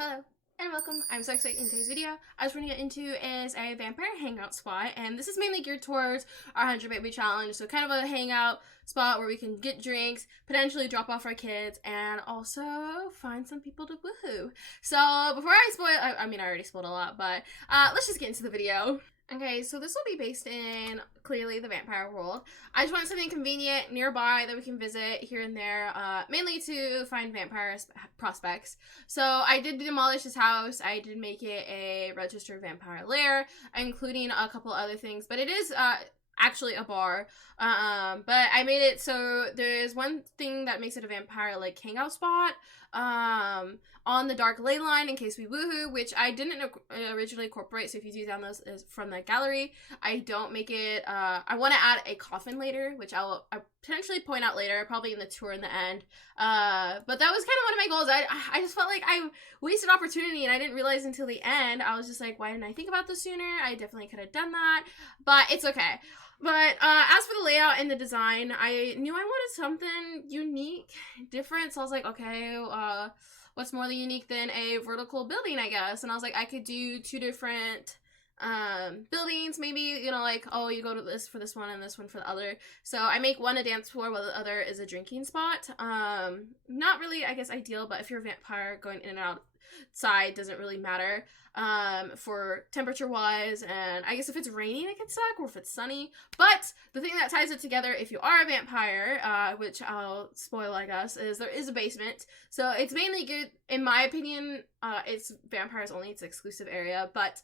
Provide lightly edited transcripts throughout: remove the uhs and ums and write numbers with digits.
Hello and welcome. I'm so excited in today's video. I just want to get into is a vampire hangout spot, and this is mainly geared towards our 100 baby challenge, so kind of a hangout spot where we can get drinks, potentially drop off our kids, and also find some people to woohoo. So before I spoil, I already spoiled a lot, but let's just get into the video. Okay, so this will be based in, clearly, the vampire world. I just want something convenient, nearby, that we can visit here and there, mainly to find vampire prospects. So I did demolish this house. I did make it a registered vampire lair, including a couple other things, but it is, actually a bar, but I made it so there's one thing that makes it a vampire like hangout spot on the dark ley line in case we woohoo, which I didn't originally incorporate. So if you do down those from the gallery, I don't make it. I want to add a coffin later, which I'll potentially point out later, probably in the tour in the end. But that was kind of one of my goals. I just felt like I wasted opportunity, and I didn't realize until the end. I was just like, why didn't I think about this sooner? I definitely could have done that, but it's okay. But as for the layout and the design, I knew I wanted something unique, different. So I was like, okay, what's more unique than a vertical building, I guess? And I was like, I could do two different buildings, maybe, you know, like, oh, you go to this for this one and this one for the other. So I make one a dance floor while the other is a drinking spot. Not really, I guess, ideal, but if you're a vampire, going in and out side doesn't really matter for temperature wise, and I guess if it's raining it can suck, or if it's sunny. But the thing that ties it together, if you are a vampire, which I'll spoil, I guess, is there is a basement. So it's mainly good, in my opinion. It's vampires only, it's an exclusive area, but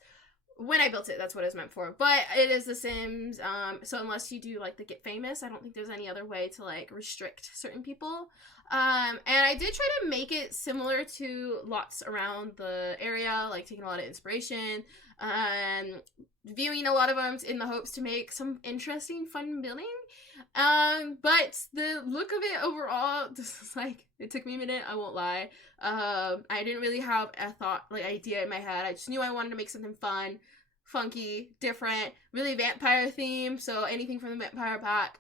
when I built it, that's what it was meant for. But it is The Sims, so unless you do, like, the Get Famous, I don't think there's any other way to, like, restrict certain people. And I did try to make it similar to lots around the area, like, taking a lot of inspiration, and viewing a lot of them in the hopes to make some interesting, fun building. But the look of it overall, this is like, it took me a minute, I won't lie. I didn't really have a idea in my head. I just knew I wanted to make something fun, funky, different, really vampire themed, so anything from the vampire pack.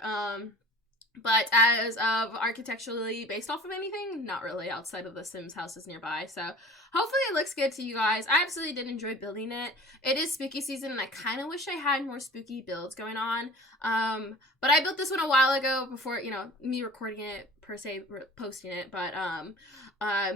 But as of architecturally based off of anything, not really, outside of the Sims houses nearby. So hopefully it looks good to you guys. I absolutely did enjoy building it. It is spooky season, and I kind of wish I had more spooky builds going on. But I built this one a while ago before, you know, me recording it, per se, posting it. But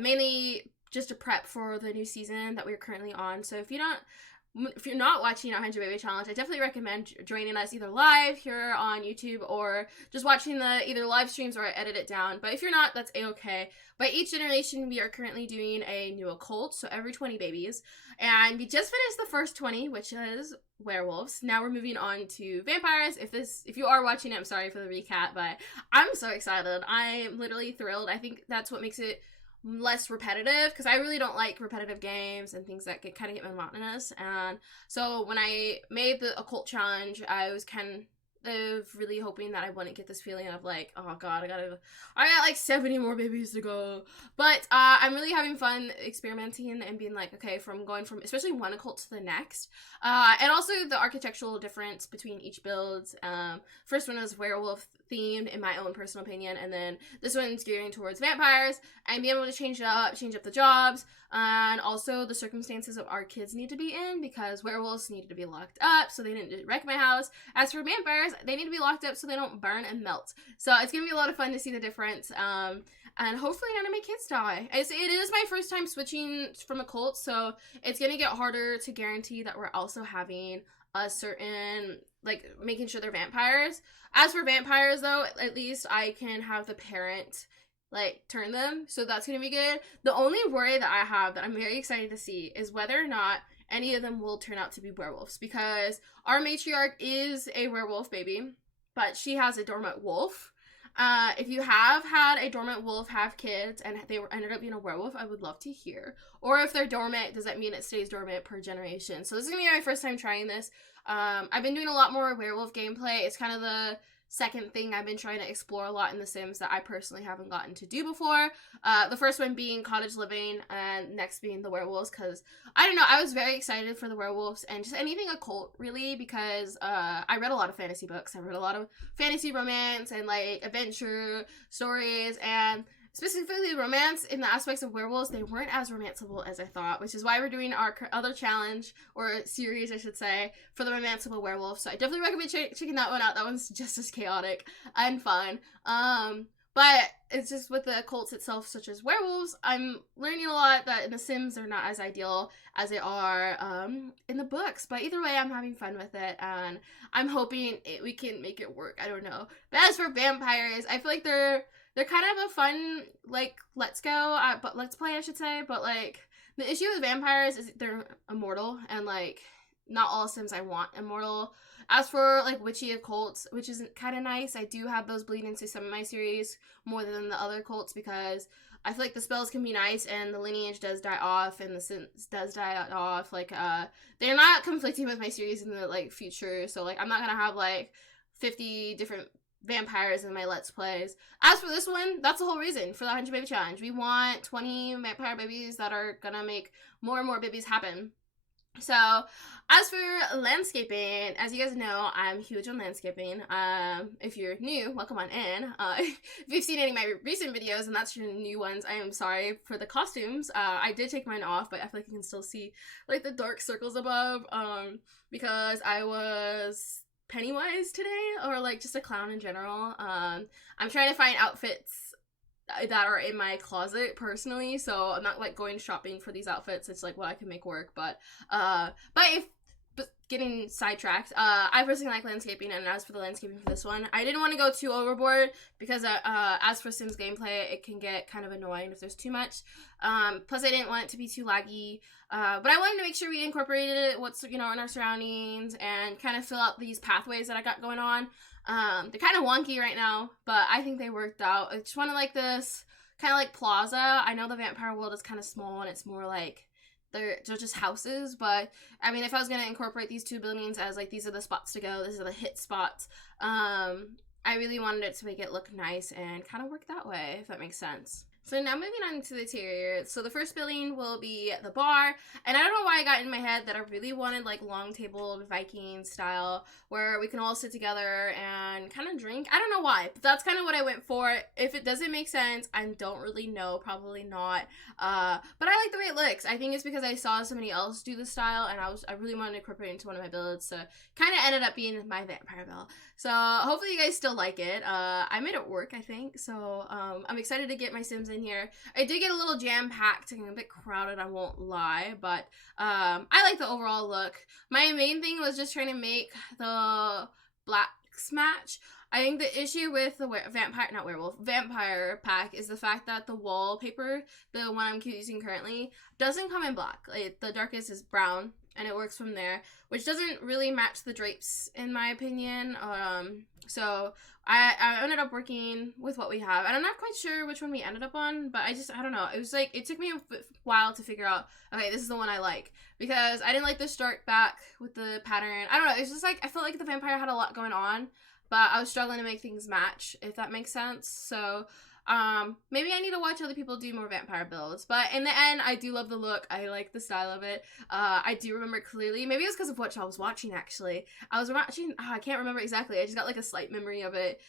mainly just to prep for the new season that we're currently on. So if you're not watching our 100 Baby Challenge, I definitely recommend joining us either live here on YouTube or just watching the either live streams or I edit it down. But if you're not, that's a-okay. By each generation, we are currently doing a new occult, so every 20 babies. And we just finished the first 20, which is werewolves. Now we're moving on to vampires. If you are watching it, I'm sorry for the recap, but I'm so excited. I'm literally thrilled. I think that's what makes it less repetitive, because I really don't like repetitive games and things that kind of get monotonous. And so when I made the occult challenge, I was kind of really hoping that I wouldn't get this feeling of like, oh god, I got like 70 more babies to go. But I'm really having fun experimenting and being like, okay, from going from especially one occult to the next, and also the architectural difference between each build. First one was werewolf themed, in my own personal opinion, and then this one's gearing towards vampires, and being able to change up the jobs, and also the circumstances of our kids need to be in, because werewolves needed to be locked up so they didn't wreck my house. As for vampires, they need to be locked up so they don't burn and melt. So it's gonna be a lot of fun to see the difference, and hopefully none of my kids die. It is my first time switching from a cult, so it's gonna get harder to guarantee that we're also having a certain, like, making sure they're vampires. As for vampires, though, at least I can have the parent, like, turn them, so that's gonna be good. The only worry that I have that I'm very excited to see is whether or not any of them will turn out to be werewolves, because our matriarch is a werewolf baby, but she has a dormant wolf. If you have had a dormant wolf have kids and they ended up being a werewolf, I would love to hear. Or if they're dormant, does that mean it stays dormant per generation? So this is gonna be my first time trying this. I've been doing a lot more werewolf gameplay. It's kind of the second thing I've been trying to explore a lot in The Sims that I personally haven't gotten to do before. The first one being cottage living, and next being the werewolves, because I don't know, I was very excited for the werewolves and just anything occult, really, because I read a lot of fantasy books. I read a lot of fantasy romance and like adventure stories, and specifically romance in the aspects of werewolves, they weren't as romanceable as I thought, which is why we're doing our other challenge, or series I should say, for the romanceable werewolf. So I definitely recommend checking that one out. That one's just as chaotic and fun. But it's just with the cults itself, such as werewolves, I'm learning a lot that in The Sims they're not as ideal as they are in the books. But either way, I'm having fun with it, and I'm hoping we can make it work. I don't know. But as for vampires, I feel like they're kind of a fun, like, let's go, but let's play, I should say. But, like, the issue with vampires is they're immortal, and, like, not all Sims I want immortal. As for, like, witchy occults, which is kind of nice, I do have those bleed into some of my series more than the other cults, because I feel like the spells can be nice, and the lineage does die off, and the Sims does die off. Like, they're not conflicting with my series in the, like, future, so, like, I'm not gonna have, like, 50 different vampires in my Let's Plays. As for this one, that's the whole reason for the 100 Baby Challenge. We want 20 vampire babies that are gonna make more and more babies happen. So, as for landscaping, as you guys know, I'm huge on landscaping. If you're new, welcome on in. If you've seen any of my recent videos, and that's your new ones, I am sorry for the costumes. I did take mine off, but I feel like you can still see, like, the dark circles above, because I was Pennywise today, or, like, just a clown in general. I'm trying to find outfits that are in my closet personally, so I'm not, like, going shopping for these outfits. It's like what I can make work. But getting sidetracked, I personally like landscaping, and as for the landscaping for this one, I didn't want to go too overboard, because as for Sims gameplay, it can get kind of annoying if there's too much. Plus I didn't want it to be too laggy, but I wanted to make sure we incorporated what's, you know, in our surroundings, and kind of fill out these pathways that I got going on. They're kind of wonky right now, but I think they worked out. I just want to, like, this kind of like plaza. I know the vampire world is kind of small, and it's more like they're just houses, but I mean, if I was going to incorporate these two buildings as, like, these are the spots to go, these are the hit spots, I really wanted it to make it look nice and kind of work that way, if that makes sense. So now moving on to the interior. So the first building will be the bar, and I don't know why I got in my head that I really wanted, like, long table Viking style, where we can all sit together and kind of drink. I don't know why, but that's kind of what I went for. If it doesn't make sense, I don't really know, probably not. But I like the way it looks. I think it's because I saw somebody else do the style, and I really wanted to incorporate it into one of my builds, so kind of ended up being my vampire build. So hopefully you guys still like it. I made it work, I think, so I'm excited to get my Sims in here. I did get a little jam-packed and a bit crowded, I won't lie, but I like the overall look. My main thing was just trying to make the blacks match. I think the issue with the vampire pack is the fact that the wallpaper, the one I'm using currently, doesn't come in black. Like, the darkest is brown, and it works from there, which doesn't really match the drapes, in my opinion. So I ended up working with what we have, and I'm not quite sure which one we ended up on, but I don't know. It was like, it took me a while to figure out, okay, this is the one I like, because I didn't like the stark back with the pattern. I don't know, it's just like, I felt like the vampire had a lot going on, but I was struggling to make things match, if that makes sense. So maybe I need to watch other people do more vampire builds, but in the end, I do love the look. I like the style of it. I do remember clearly, maybe it was because of what I was watching, actually. I was watching, I can't remember exactly, I just got, like, a slight memory of it.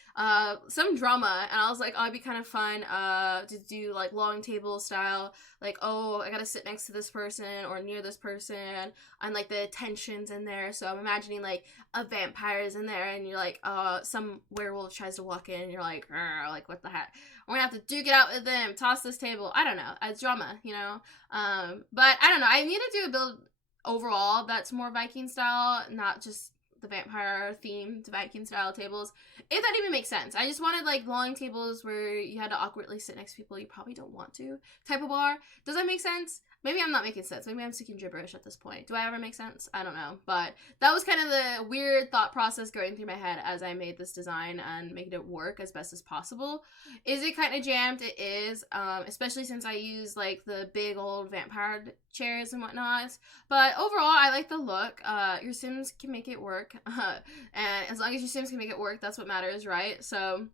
Some drama, and I was like, oh, it'd be kind of fun to do, like, long table style, like, oh, I gotta sit next to this person or near this person, and, like, the tensions in there. So I'm imagining, like, a vampire is in there, and you're like, some werewolf tries to walk in, and you're like, what the heck? We're gonna have to duke it out with them, toss this table. I don't know. It's drama, you know? But I don't know. I need to do a build overall that's more Viking style, not just the vampire themed Viking style tables. If that even makes sense. I just wanted, like, long tables where you had to awkwardly sit next to people you probably don't want to type of bar. Does that make sense? Maybe I'm not making sense. Maybe I'm speaking gibberish at this point. Do I ever make sense? I don't know. But that was kind of the weird thought process going through my head as I made this design and making it work as best as possible. Is it kind of jammed? It is, especially since I use, like, the big old vampire chairs and whatnot. But overall, I like the look. Your Sims can make it work. And as long as your Sims can make it work, that's what matters, right? So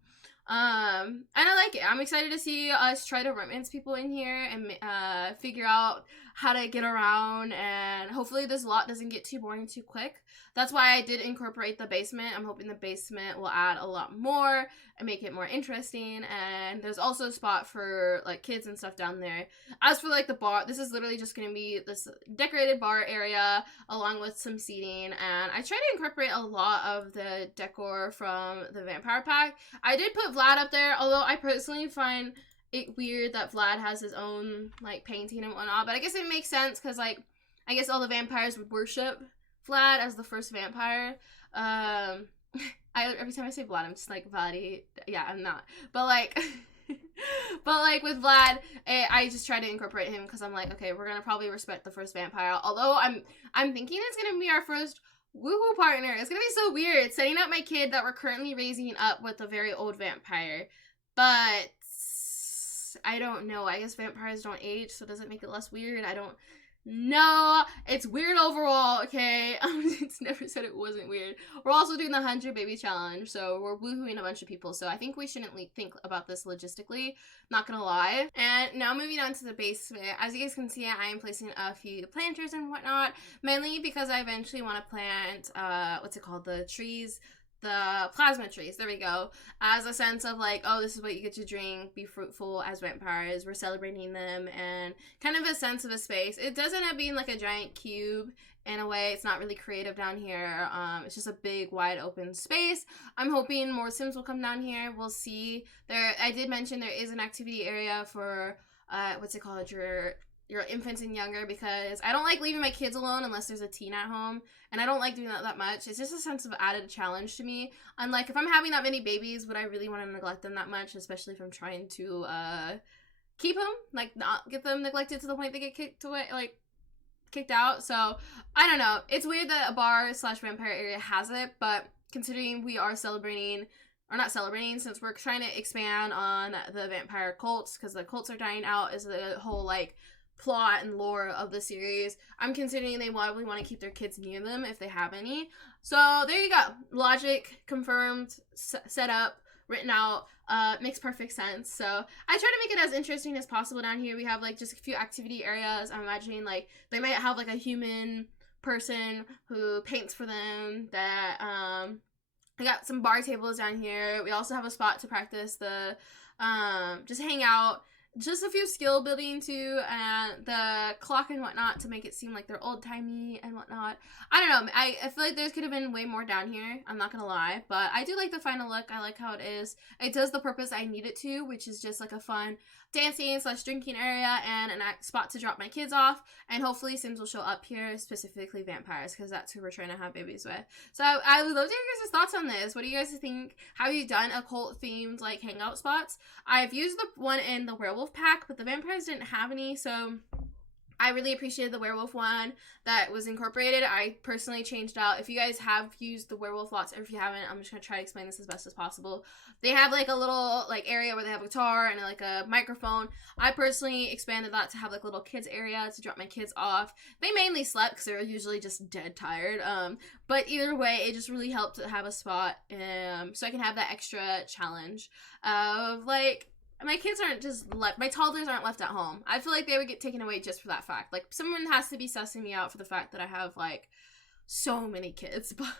and I like it. I'm excited to see us try to romance people in here and figure out how to get around, and hopefully this lot doesn't get too boring too quick. That's why I did incorporate the basement. I'm hoping the basement will add a lot more and make it more interesting. And there's also a spot for like kids and stuff down there. As for like the bar, this is literally just going to be this decorated bar area along with some seating. And I try to incorporate a lot of the decor from the Vampire Pack. I did put Vlad up there, although I personally find it weird that Vlad has his own like painting and whatnot. But I guess it makes sense because like I guess all the vampires would worship Vlad as the first vampire. Every time I say Vlad, I'm just like Vladdy. Yeah, I'm not. But like, but like with Vlad, I just try to incorporate him because I'm like, okay, we're gonna probably respect the first vampire. Although I'm thinking it's gonna be our first woohoo partner. It's gonna be so weird setting up my kid that we're currently raising up with a very old vampire. But I don't know. I guess vampires don't age, so does it make it less weird? I don't know. It's weird overall, okay? It's never said it wasn't weird. We're also doing the 100 baby challenge, so we're woohooing a bunch of people, so I think we shouldn't think about this logistically, not gonna lie. And now moving on to the basement. As you guys can see, I am placing a few planters and whatnot, mainly because I eventually want to plant, the trees, the plasma trees, there we go, as a sense of like, oh, this is what you get to drink, be fruitful as vampires, we're celebrating them, and kind of a sense of a space. It does end up being like a giant cube in a way. It's not really creative down here. It's just a big wide open space. I'm hoping more Sims will come down here. We'll see. I did mention there is an activity area for your infants and younger, because I don't like leaving my kids alone unless there's a teen at home, and I don't like doing that much. It's just a sense of added challenge to me. Unlike if I'm having that many babies, would I really want to neglect them that much, especially if I'm trying to keep them, like not get them neglected to the point they get kicked out. So I don't know. It's weird that a bar / vampire area has it, but considering we are not celebrating, since we're trying to expand on the vampire cults, because the cults are dying out, is the whole like plot and lore of the series. I'm considering they probably want to keep their kids near them if they have any. So there you go. Logic confirmed, set up, written out, makes perfect sense. So I try to make it as interesting as possible down here. We have like just a few activity areas. I'm imagining like they might have like a human person who paints for them. That I got some bar tables down here. We also have a spot to practice the just hang out. Just a few skill building too, and the clock and whatnot to make it seem like they're old-timey and whatnot. I don't know. I feel like there could have been way more down here. I'm not gonna lie. But I do like the final look. I like how it is. It does the purpose I need it to, which is just like a fun dancing / drinking area and a spot to drop my kids off. And hopefully Sims will show up here, specifically vampires, because that's who we're trying to have babies with. So I would love to hear your guys' thoughts on this. What do you guys think? Have you done occult-themed like hangout spots? I've used the one in the werewolf pack, but the vampires didn't have any, so I really appreciated the werewolf one that was incorporated. I personally changed out. If you guys have used the werewolf lots, or if you haven't, I'm just gonna try to explain this as best as possible. They have like a little like area where they have a guitar and like a microphone. I personally expanded that to have like a little kids area to drop my kids off. They mainly slept because they're usually just dead tired. But either way, it just really helped to have a spot, so I can have that extra challenge of like, my kids aren't just left, my toddlers aren't left at home. I feel like they would get taken away just for that fact. Like, someone has to be sussing me out for the fact that I have, like, so many kids. But,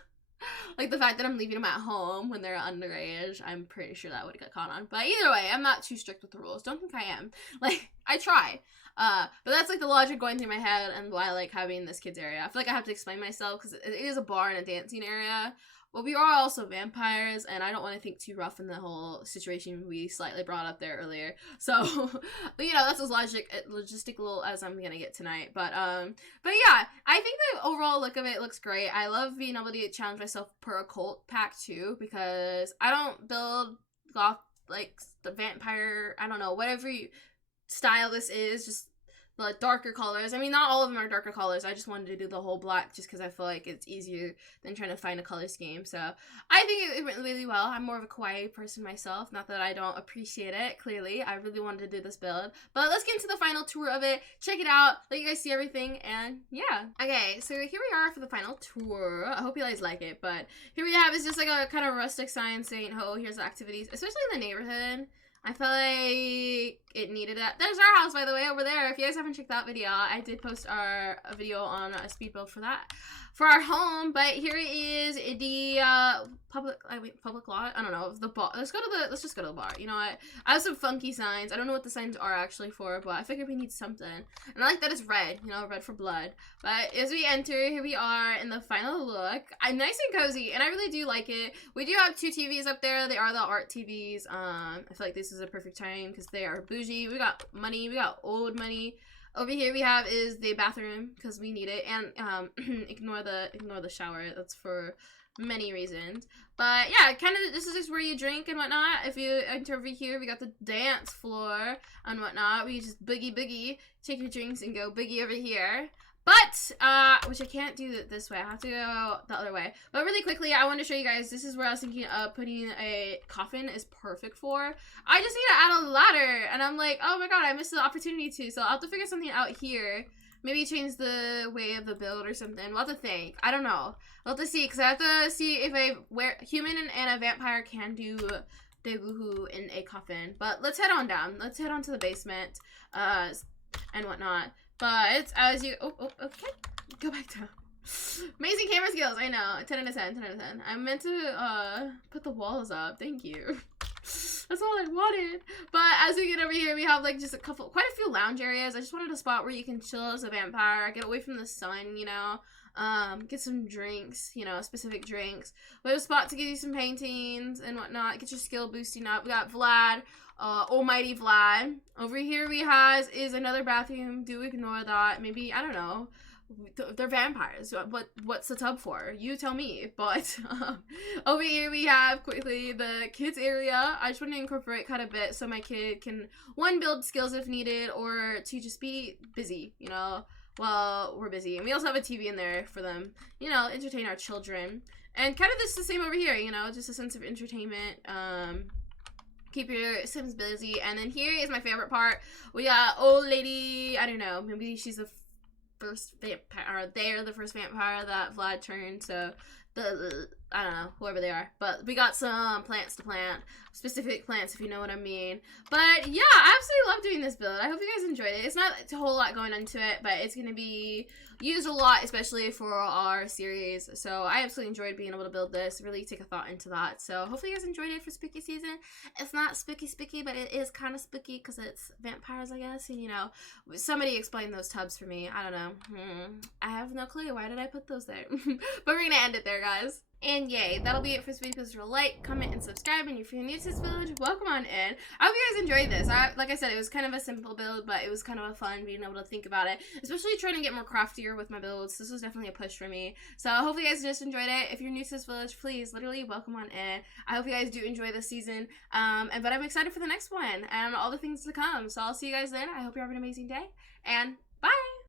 like, the fact that I'm leaving them at home when they're underage, I'm pretty sure that would get caught on. But either way, I'm not too strict with the rules. Don't think I am. Like, I try. But that's, like, the logic going through my head and why I like having this kids area. I feel like I have to explain myself because it is a bar and a dancing area. Well, we are also vampires, and I don't want to think too rough in the whole situation we slightly brought up there earlier. So, but you know, that's as logistical as I'm gonna get tonight. But yeah, I think the overall look of it looks great. I love being able to challenge myself per occult pack too, because I don't build goth like the vampire. I don't know, whatever style this is, just the darker colors. I mean, not all of them are darker colors. I just wanted to do the whole black just because I feel like it's easier than trying to find a color scheme. So I think it went really well. I'm more of a kawaii person myself. Not that I don't appreciate it, clearly. I really wanted to do this build. But let's get into the final tour of it. Check it out. Let you guys see everything. And yeah. Okay, so here we are for the final tour. I hope you guys like it. But here we have is just like a kind of rustic sign saying, oh, here's the activities. Especially in the neighborhood. I felt like it needed that. There's our house, by the way, over there. If you guys haven't checked that video, I did post a video on a speed build for that, for our home. But here is the public lot. I don't know, the bar. Let's just go to the bar. You know what? I have some funky signs. I don't know what the signs are actually for, but I figured we need something. And I like that it's red. You know, red for blood. But as we enter, here we are in the final look. I'm nice and cozy, and I really do like it. We do have 2 TVs up there. They are the art TVs. I feel like this is a perfect time because they are bougie. We got money. We got old money. Over here we have is the bathroom because we need it, and ignore the shower. That's for many reasons. But yeah, kind of this is just where you drink and whatnot. If you enter over here, we got the dance floor and whatnot. We just boogie, take your drinks and go boogie over here. But, which I can't do it this way. I have to go the other way. But really quickly, I want to show you guys, this is where I was thinking of putting a coffin is perfect for. I just need to add a ladder. And I'm like, oh my god, I missed the opportunity to. So I'll have to figure something out here. Maybe change the way of the build or something. We'll have to think. I don't know. We'll have to see, because I have to see if a human and a vampire can do the woohoo in a coffin. But let's head on down. Let's head on to the basement and whatnot. But as you okay, go back down. Amazing camera skills, I know. 10 out of 10, 10 out of 10. I meant to put the walls up. Thank you. That's all I wanted. But as we get over here, we have like just quite a few lounge areas. I just wanted a spot where you can chill as a vampire, get away from the sun, you know. Get some drinks, you know, specific drinks. We have a spot to give you some paintings and whatnot. Get your skill boosting up. We got Vlad. Almighty Vlad. Over here we has is another bathroom. Do ignore that. Maybe, I don't know. They're vampires. What's the tub for? You tell me. But over here we have quickly the kids area. I just want to incorporate quite a bit so my kid can, 1, build skills if needed, or 2, just be busy, you know, while we're busy. And we also have a TV in there for them, you know, entertain our children. And kind of this the same over here, you know, just a sense of entertainment. Keep your Sims busy. And then here is my favorite part. We got old lady, I don't know, maybe she's the first vampire, they're the first vampire that Vlad turned, so I don't know, whoever they are. But we got some plants to plant, specific plants if you know what I mean. But yeah, I absolutely love doing this build. I hope you guys enjoyed it. It's not a whole lot going into it, but it's going to be used a lot, especially for our series. So I absolutely enjoyed being able to build this, really take a thought into that. So hopefully you guys enjoyed it for spooky season. It's not spooky, but it is kind of spooky because it's vampires, I guess. And you know, somebody explain those tubs for me. I don't know. I have no clue. Why did I put those there? But we're going to end it there, guys. And yay, that'll be it for this video. Please like, comment, and subscribe. And if you're new to this village, welcome on in. I hope you guys enjoyed this. Like I said, it was kind of a simple build, but it was kind of a fun being able to think about it. Especially trying to get more craftier with my builds. This was definitely a push for me. So hopefully you guys just enjoyed it. If you're new to this village, please, literally, welcome on in. I hope you guys do enjoy this season. But I'm excited for the next one and all the things to come. So I'll see you guys then. I hope you have an amazing day. And bye!